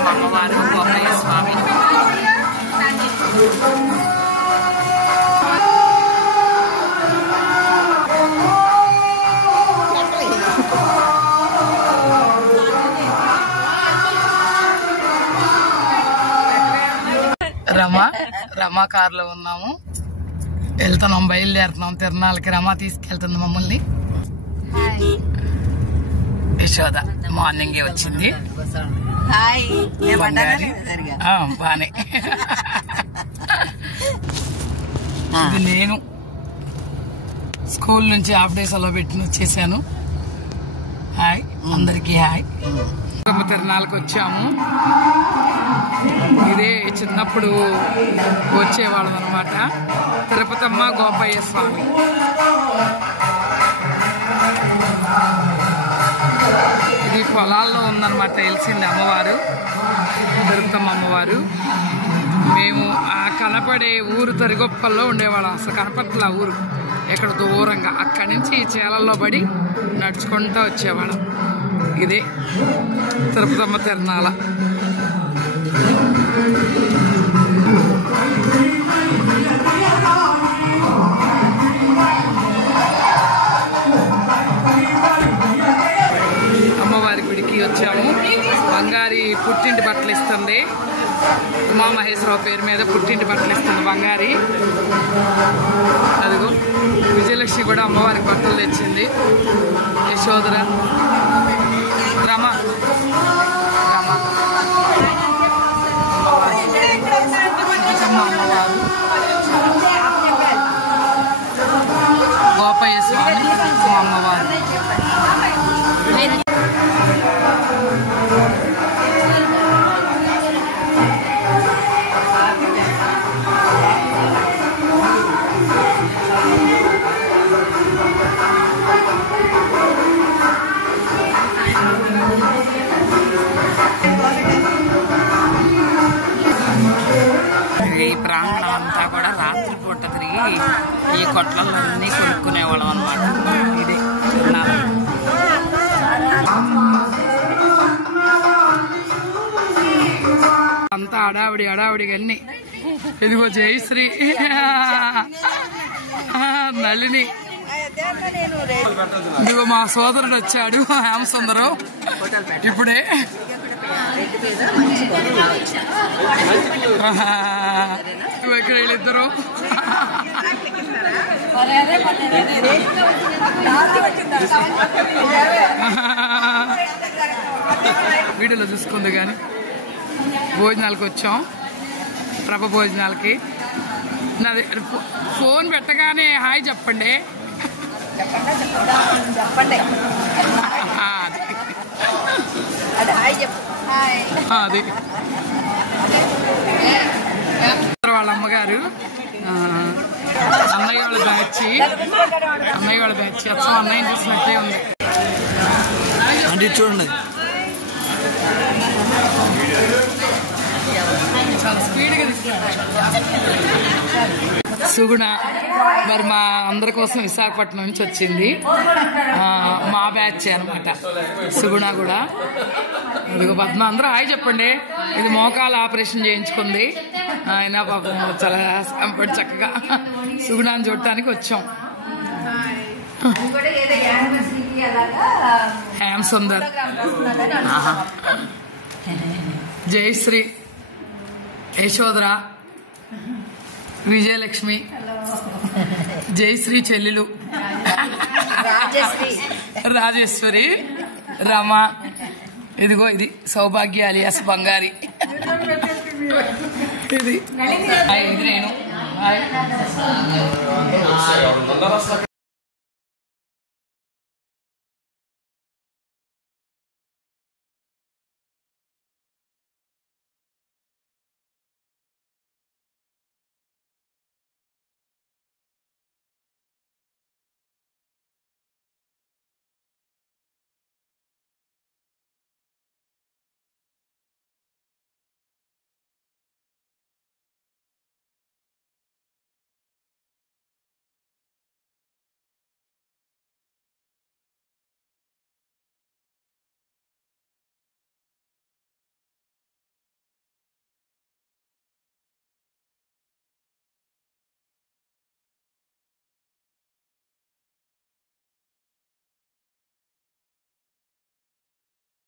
తిరుపతమ్మ అమ్మవారు, గోపయ్య స్వామి. రమా కారులో ఉన్నాము, వెళ్తున్నాం, బయలుదేరుతున్నాం తిరునాళ్ళకి. రమా తీసుకెళ్తుంది మమ్మల్ని. యశోద మార్నింగే వచ్చింది. బానే. ఇది నేను స్కూల్ నుంచి హాఫ్ డేస్ అలా పెట్టి వచ్చేసాను. హాయ్ అందరికి. హాయ్. తిరునాళ్ళకి వచ్చాము. ఇదే చిన్నప్పుడు వచ్చేవాళ్ళం అనమాట. తిరుపతమ్మ గోపయ్య స్వామి. ఇది పొలాల్లో ఉందన్నమాట, తెలిసింది అమ్మవారు, తిరుపతమ్మ అమ్మవారు. మేము ఆ కనపడే ఊరు తరిగొప్పల్లో ఉండేవాళ్ళం. అసలు కనపట్ల ఊరు ఎక్కడ దూరంగా. అక్కడి నుంచి చేలల్లో పడి నడుచుకుంటూ వచ్చేవాళ్ళం. ఇదే తిరుపతమ్మ తిరునాళ. అమ్మవారి గుడికి వచ్చాము. బంగారి పుట్టింటి బట్టలు ఇస్తుంది. ఉమామహేశ్వరరావు పేరు మీద పుట్టింటి బట్టలు ఇస్తుంది బంగారి. అదిగో విజయలక్ష్మి కూడా అమ్మవారికి బట్టలు తెచ్చింది. యశోదర, రమ, అమ్మవారు, గోపయ్య స్వామి, అమ్మవారు. ఈ ప్రాంగణం అంతా కూడా రాత్రిపూట తిరిగి ఈ కొట్లన్నీ కొనుక్కునేవాళ్ళం అనమాట. ఇది అంతా అడావిడిగా అన్ని. ఇదిగో జయశ్రీ, నళిని, ఇదిగో మా సోదరుడు వచ్చాడు హేమసుందరం ఇప్పుడే. ఇక్కడ వీళ్ళిద్దరు వీడియోలో చూసుకుంది. కానీ భోజనాలకు వచ్చాం, ప్రభ భోజనాలకి. నాది ఫోన్ పెట్టగానే హాయ్ చెప్పండి. అది వాళ్ళ అమ్మగారు, అన్నయ్య వాళ్ళ బ్యాచ్. అచ్చం అన్నయ్య చూసినట్టే ఉంది. అంటే చూడండి, చాలా స్పీడ్గా సుగుణ మరి మా అందరి కోసం విశాఖపట్నం నుంచి వచ్చింది. మా బ్యాచ్ అనమాట సుగుణ కూడా. ఇదిగో పద్మ, అందరూ హాయ్ చెప్పండి. ఇది మోకాలు ఆపరేషన్ చేయించుకుంది. ఆయన పాపం చాలా చక్కగా సుగుణాన్ని చూడటానికి వచ్చాం. హేమసుందర్, జయశ్రీ, యశోదర, విజయలక్ష్మి, జయశ్రీ చెల్లెలు, రాజేశ్వరి, రమ, ఇదిగో ఇది సౌభాగ్య అలియాస్ బంగారి. ఇది నేను.